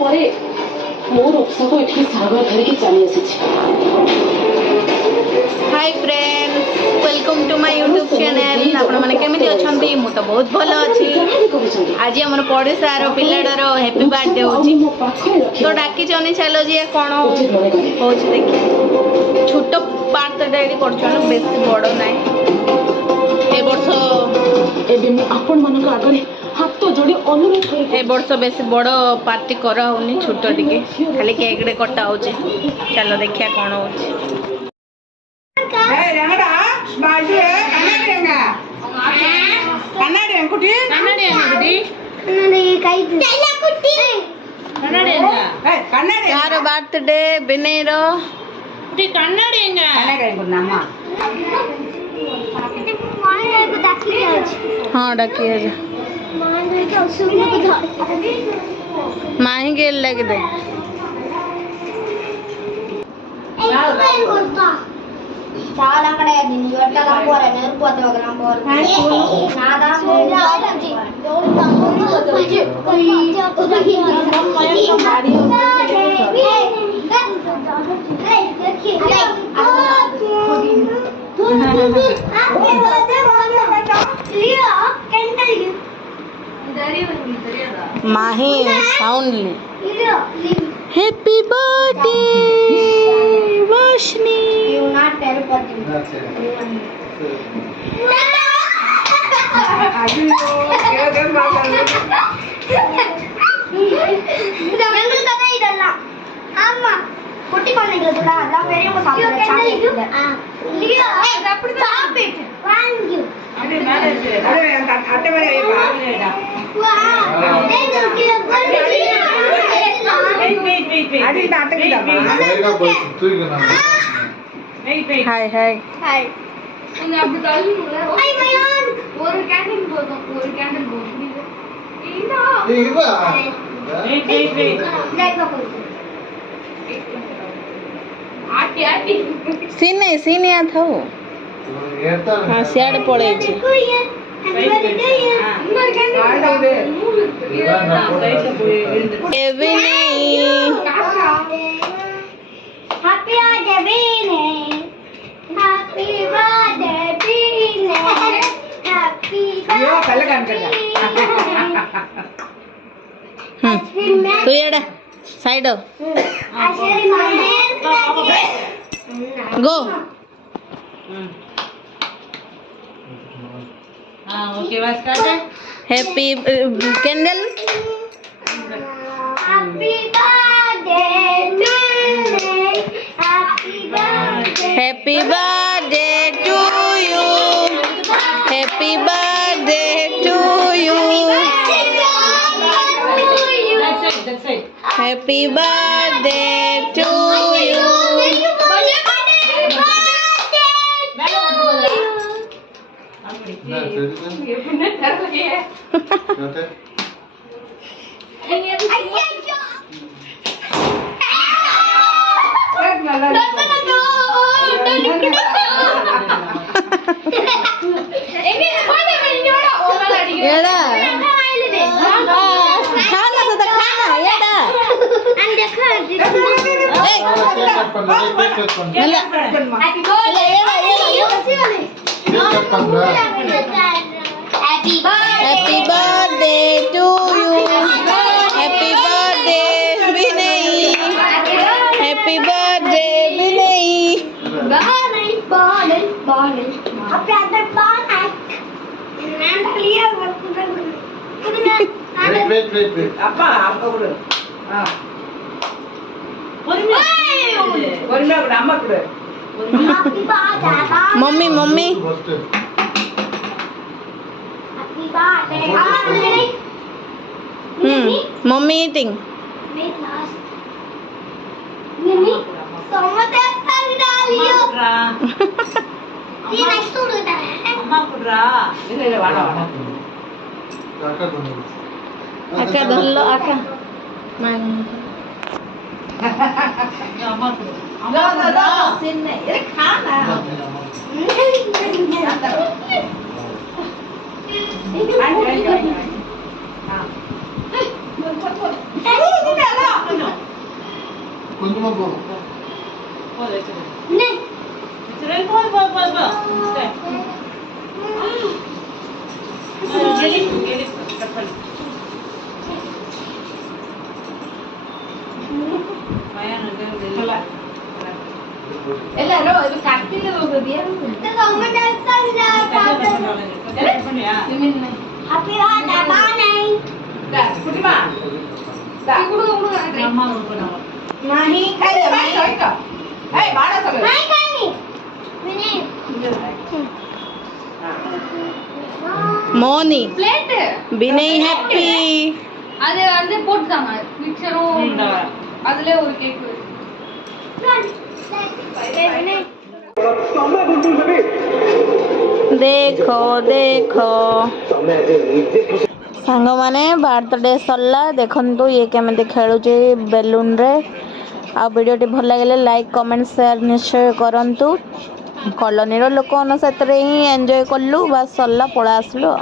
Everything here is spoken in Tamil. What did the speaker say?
ପରେ ମୋର ସବୁ ଏଠି ସାଙ୍ଗ ଧରିକି ଚାଲି ଆସିଛି। Hi friends, welcome to my YouTube channel. आपण माने केमिति अछंती? मु तो बहुत भलो अछि। आज हमर पड़ोसार पिलाडर हैप्पी बर्थडे होची तो डाकी चनी चलो जी कोन होची देखि छोटो बर्थडे एडी करछन, बेसी बडो नाही। ए वर्ष एबे मु आपण मानक आगरे हाथ जोड़ी अनुरोध करी ए वर्ष बेसी बडो पार्टी करा होनी, छोटो टिके खाली केक रे कटा होची। चलो देखिया कोन होची। यार बर्थडे बिनेरो हाँ डाकी माही के लगे दे చాలా అక్కడ నిన్ను ఎట్లా పోరా నేను పోతే ఒక నంబర్ నాదా माही साउंडली हैप्पी बर्थडे वाशनी यू नॉट टेलीपोर्टिंग இதெல்லாம் ஆமா குட்டி குழந்தைகளுக்கு கூட அதான் பெரியவங்க சாப்பிடுற சாக்லேட் லியோ அப்படி சாப்பிட்டு வாங்க யூ அடே மேலே அடே அந்த அட்டை மேலே வாங்கடா வாவ் வெயிட் அடி இந்த அட்டை கிடமா हाय हाय हाय நீங்க அப்படி தள்ளுங்க ஐ மயான் ஒரு கேண்டில் போதும் இதா வெயிட் லைக் போடு आटी सीने था हाँ सियाड़ पड़े तू एड़ा साइड गो ओके बस स्टार्ट है happy candle happy birthday to happy birthday to you happy birthday to you happy birthday to you happy birthday to you happy birthday Vinay happy birthday Vinay आपके अंदर बाल है मैं क्लियर वेट அப்பா அப்பா கூட பொறுமையா கூட அம்மா கூட मम्मी मम्मी मम्मी ईटिंग अक्का धल्लो अक्का खाना ಎಲ್ಲರೂ ಇದು ಕಟ್ಟಿಲ್ಲ ಹೋಗೋದು ಏನು Happy birthday, Bonnie. नहीं खाइए नहीं बाड़ा सब नहीं खानी. Vinay. Moni plate Vinay happy அது வந்து போட்டுட்டாங்க மிக்சரும் அதுல ஒரு கேக் देखो देखो सांग माने बर्थडे सरला देखंतु ये केमते खेलुचे बेलून रे आ वीडियोटी भल लगे लाइक कमेंट शेयर निश्चय करंतु कॉलोनी रो लोक सहित ही एंजॉय कलु बस सरला पळा आसलु।